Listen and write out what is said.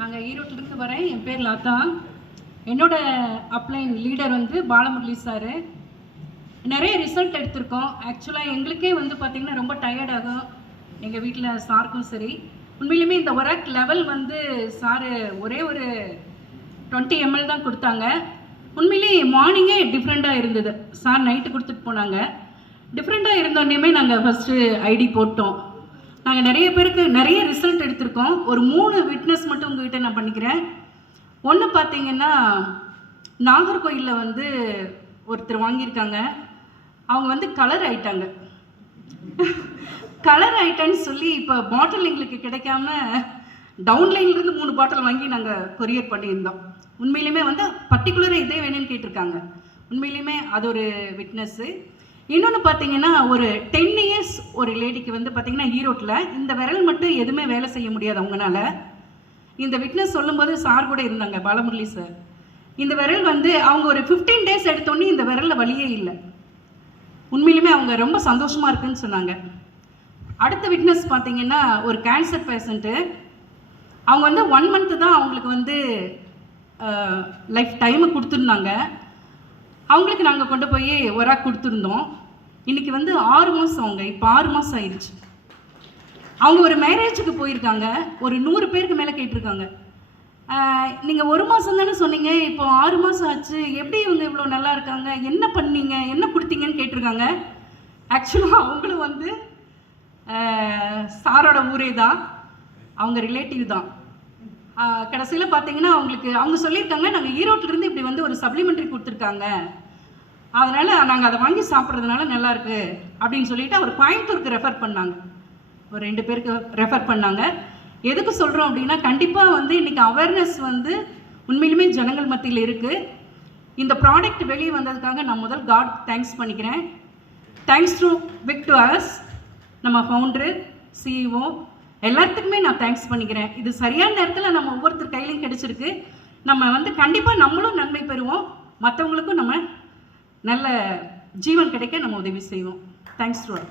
நாங்கள் ஈரோட்டிலிருந்து வரேன். என் பேர் லதா. என்னோட அப்ளைன் லீடர் வந்து பாலமுரளி சார். நிறைய ரிசல்ட் எடுத்திருக்கோம். ஆக்சுவலாக எங்களுக்கே வந்து பார்த்திங்கன்னா ரொம்ப டயர்டாகும், எங்கள் வீட்டில் சாருக்கும் சரி. உண்மையிலுமே இந்த ஒர்க் லெவல் வந்து சாரு ஒரே ஒரு 20 ml தான் கொடுத்தாங்க. உண்மையிலே மார்னிங்கே டிஃப்ரெண்ட்டாக இருந்தது. சார் நைட்டு கொடுத்துட்டு போனாங்க. டிஃப்ரெண்ட்டாக இருந்தோடனே நாங்கள் ஃபஸ்ட்டு ஐடி போட்டோம். நாங்கள் நிறைய பேருக்கு நிறைய ரிசல்ட் எடுத்திருக்கோம். ஒரு 3 விட்னஸ் மட்டும் உங்கள்கிட்ட நான் பண்ணிக்கிறேன். ஒன்று பார்த்தீங்கன்னா, நாகர்கோயிலில் வந்து ஒருத்தர் வாங்கியிருக்காங்க. அவங்க வந்து கலர் ஆயிட்டாங்க. கலர் ஆயிட்டான்னு சொல்லி இப்போ பாட்டில் எங்களுக்கு கிடைக்காம டவுன்லைன்லேருந்து 3 பாட்டில் வாங்கி நாங்கள் கொரியர் பண்ணியிருந்தோம். உண்மையிலுமே வந்து பர்டிகுலராக இதே வேணும்னு கேட்டிருக்காங்க. உண்மையிலுமே அது ஒரு விட்னஸ்ஸு. இன்னொன்று பார்த்தீங்கன்னா, ஒரு 10 இயர்ஸ் ஒரு லேடிக்கு வந்து பார்த்தீங்கன்னா ஈரோட்டில் இந்த விரல் மட்டும் எதுவுமே வேலை செய்ய முடியாது அவங்களால. இந்த விட்னஸ் சொல்லும்போது சார் கூட இருந்தாங்க, பாலமுரளி சார். இந்த விரல் வந்து அவங்க ஒரு 15 டேஸ் எடுத்தோன்னே இந்த விரலில் வலியே இல்லை. உண்மையிலுமே அவங்க ரொம்ப சந்தோஷமாக இருக்குன்னு சொன்னாங்க. அடுத்த விட்னஸ் பார்த்தீங்கன்னா, ஒரு கேன்சர் பேஷண்ட்டு. அவங்க வந்து 1 month தான் அவங்களுக்கு வந்து லைஃப் டைமு கொடுத்துருந்தாங்க. அவங்களுக்கு நாங்கள் கொண்டு போய் ஒராக் கொடுத்துருந்தோம். இன்றைக்கி வந்து 6 மாதம், அவங்க இப்போ 6 மாதம் ஆயிடுச்சு. அவங்க ஒரு மேரேஜுக்கு போயிருக்காங்க. ஒரு 100 பேருக்கு மேலே கேட்டிருக்காங்க. நீங்கள் 1 மாதம் தானே சொன்னீங்க, இப்போ 6 மாதம் ஆச்சு, எப்படி இவங்க இவ்வளோ நல்லா இருக்காங்க, என்ன பண்ணீங்க, என்ன கொடுத்தீங்கன்னு கேட்டிருக்காங்க. ஆக்சுவலாக அவங்களும் வந்து சாரோட ஊரே தான், அவங்க ரிலேட்டிவ் தான். கடைசியில் பார்த்தீங்கன்னா அவங்க சொல்லியிருக்காங்க, நாங்கள் ஈரோட்டிலேருந்து இப்படி வந்து ஒரு சப்ளிமெண்ட்ரி கொடுத்துருக்காங்க, அதனால் நாங்கள் அதை வாங்கி சாப்பிட்றதுனால நல்லாயிருக்கு அப்படின்னு சொல்லிட்டு அவர் கோயம்புத்தூருக்கு ரெஃபர் பண்ணாங்க. ஒரு 2 பேருக்கு ரெஃபர் பண்ணாங்க. எதுக்கு சொல்கிறோம் அப்படின்னா, கண்டிப்பாக வந்து இன்றைக்கி அவேர்னஸ் வந்து உண்மையிலுமே ஜனங்கள் மத்தியில் இருக்குது. இந்த ப்ராடக்ட் வெளியே வந்ததுக்காக நான் முதல் காட் தேங்க்ஸ் பண்ணிக்கிறேன். Thanks to pick to us, நம்ம ஃபவுண்டரு, சிஇஓ எல்லாத்துக்குமே நான் தேங்க்ஸ் பண்ணிக்கிறேன். இது சரியான நேரத்தில் நம்ம ஒவ்வொருத்தர் கையிலையும் கிடைச்சிருக்கு. நம்ம வந்து கண்டிப்பாக நம்மளும் நன்மை பெறுவோம், மற்றவங்களுக்கும் நம்ம நல்ல ஜீவன் கிடைக்க நம்ம உதவி செய்வோம். Thanks to all.